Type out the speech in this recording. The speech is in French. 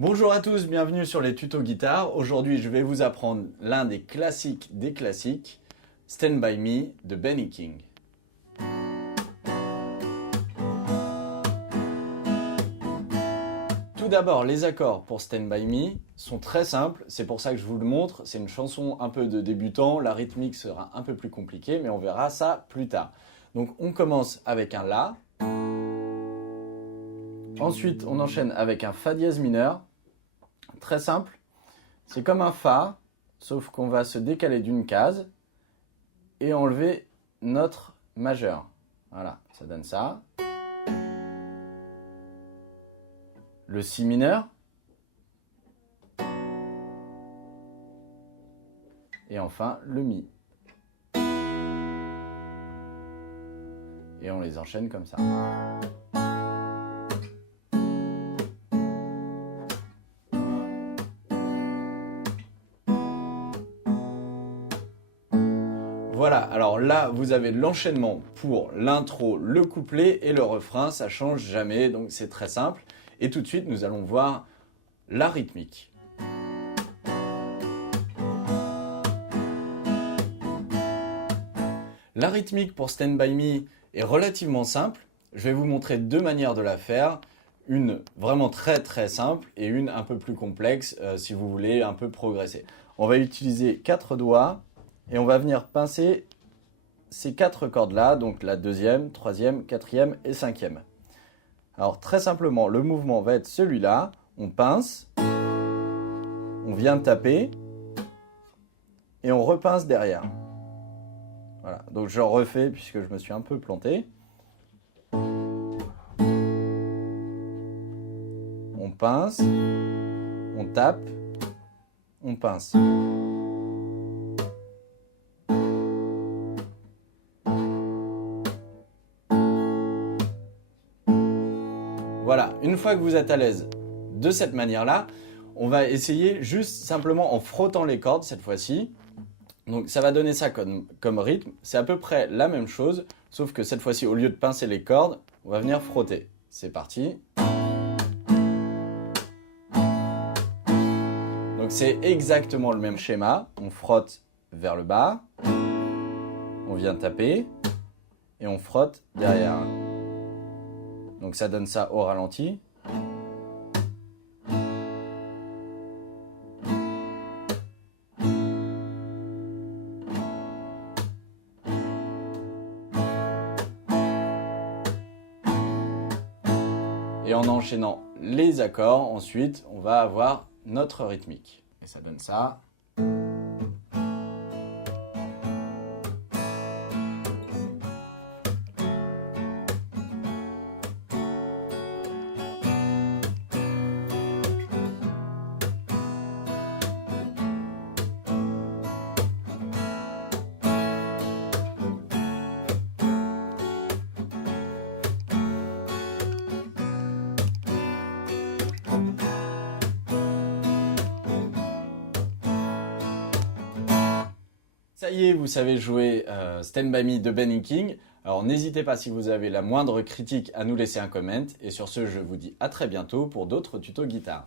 Bonjour à tous, bienvenue sur les tutos guitare. Aujourd'hui, je vais vous apprendre l'un des classiques, Stand By Me de Benny King. Tout d'abord, les accords pour Stand By Me sont très simples, c'est pour ça que je vous le montre. C'est une chanson un peu de débutant, la rythmique sera un peu plus compliquée, mais on verra ça plus tard. Donc on commence avec un La. Ensuite, on enchaîne avec un Fa dièse mineur. Très simple, c'est comme un Fa, sauf qu'on va se décaler d'une case et enlever notre majeur. Voilà, ça donne ça. Le Si mineur. Et enfin, le Mi. Et on les enchaîne comme ça. Voilà, alors là, vous avez l'enchaînement pour l'intro, le couplet et le refrain. Ça change jamais, donc c'est très simple. Et tout de suite, nous allons voir la rythmique. La rythmique pour Stand By Me est relativement simple. Je vais vous montrer deux manières de la faire. Une vraiment très simple et une un peu plus complexe si vous voulez un peu progresser. On va utiliser 4 doigts. Et on va venir pincer ces 4 cordes-là, donc la deuxième, troisième, quatrième et cinquième. Alors très simplement, le mouvement va être celui-là. On pince, on vient taper et on repince derrière. Voilà, donc je refais puisque je me suis un peu planté. On pince, on tape, on pince. Voilà, une fois que vous êtes à l'aise de cette manière-là, on va essayer juste simplement en frottant les cordes cette fois-ci. Donc ça va donner ça comme rythme. C'est à peu près la même chose, sauf que cette fois-ci, au lieu de pincer les cordes, on va venir frotter. C'est parti. Donc c'est exactement le même schéma. On frotte vers le bas, on vient taper et on frotte derrière. Donc ça donne ça au ralenti. Et en enchaînant les accords, ensuite, on va avoir notre rythmique. Et ça donne ça. Ça y est, vous savez jouer Stand By Me de Benny King. Alors n'hésitez pas, si vous avez la moindre critique, à nous laisser un comment. Et sur ce, je vous dis à très bientôt pour d'autres tutos guitare.